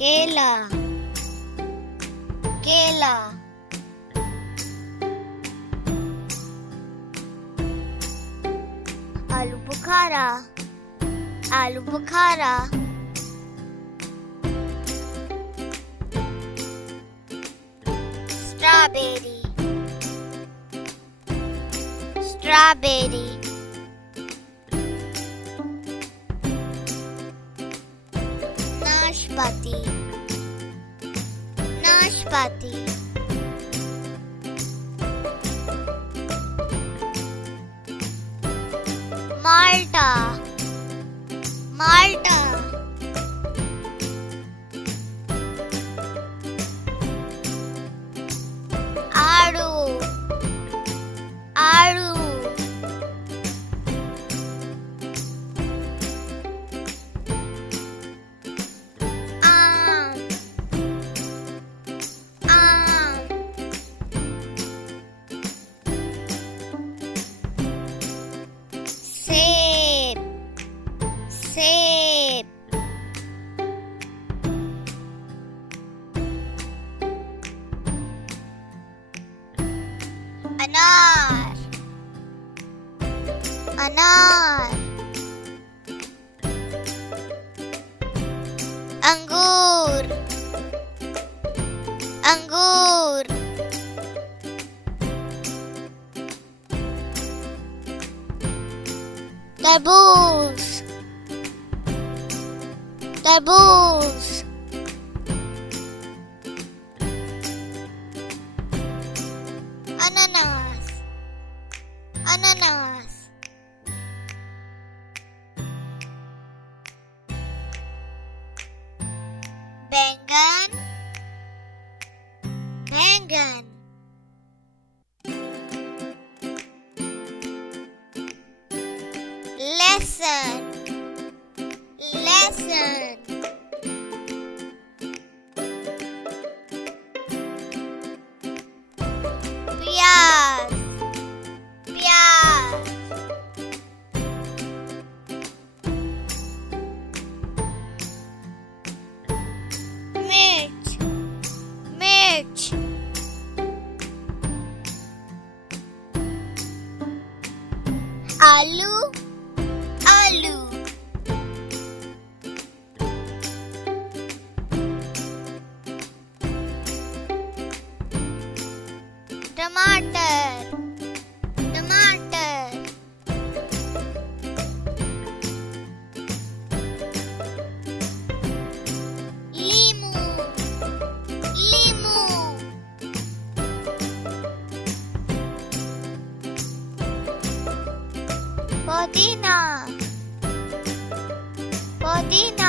केला केला आलू बुखारा आलू बुखारा स्ट्रॉबेरी स्ट्रॉबेरी नाशपाती नाशपाती माल्टा माल्टा आड़ू आड़ू आम आम सेब सेब अनार अनार अंगूर अंगूर तरबूज तरबूज अनानास अनानास बैंगन बैंगन लहसुन लहसुन प्याज प्याज मिर्च मिर्च आलू आलू टमाटर टमाटर लीमू लीमू पुदीना पुदीना